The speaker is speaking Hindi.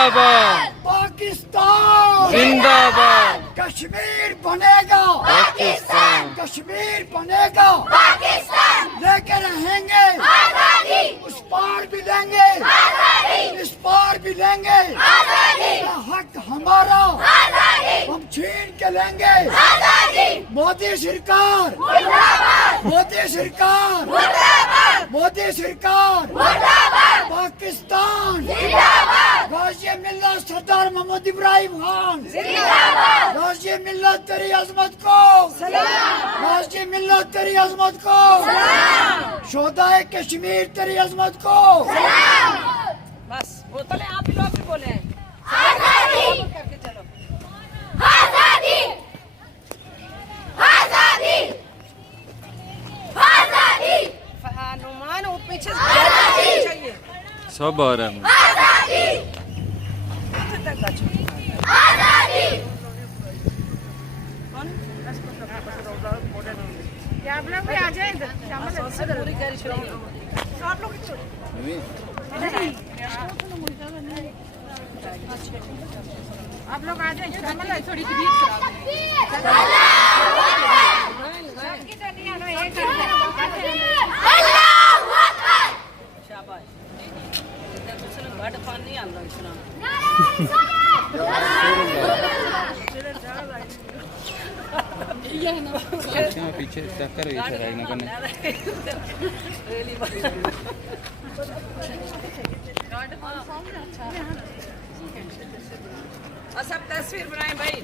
जिंदाबाद, पाकिस्तान जिंदाबाद, कश्मीर बनेगा पाकिस्तान, कश्मीर बनेगा पाकिस्तान लेके रहेंगे आजादी, उस पार भी लेंगे आजादी, इस पार भी लेंगे आजादी, ये हक हमारा आजादी, हम छीन के लेंगे आजादी, मोदी सरकार मुर्दाबाद, मोदी सरकार मुर्दाबाद, मोदी सरकार मुर्दाबाद, पाकिस्तान जिंदाबाद, गाज़ी मिल्लत सरदार मोहम्मद इब्राहिम खान जिंदाबाद, गाज़ी मिल्लत तेरी अजमत को सलाम, गाज़ी मिल्लत तेरी अजमत को सलाम, शोहदाए कश्मीर तेरी अजमत को सलाम, बस बोतलें आप ही लोग भी बोले हैं आजादी, करके चलो आजादी, आजादी, आजादी, नुमान और पीछे आजादी, चाहिए सब आ रहा है। आजादी, कितने तक का चाहिए? आजादी, क्या आप लोग भी आ जाए इधर पूरी गाड़ी छोड़िए आप लोग आप लोग आ जाए श्यामला थोड़ी सी शाबाश इधर दूसरे घाट पान नहीं आंदा सुना पीछे टक्कर सब तस्वीर बनाए भाई।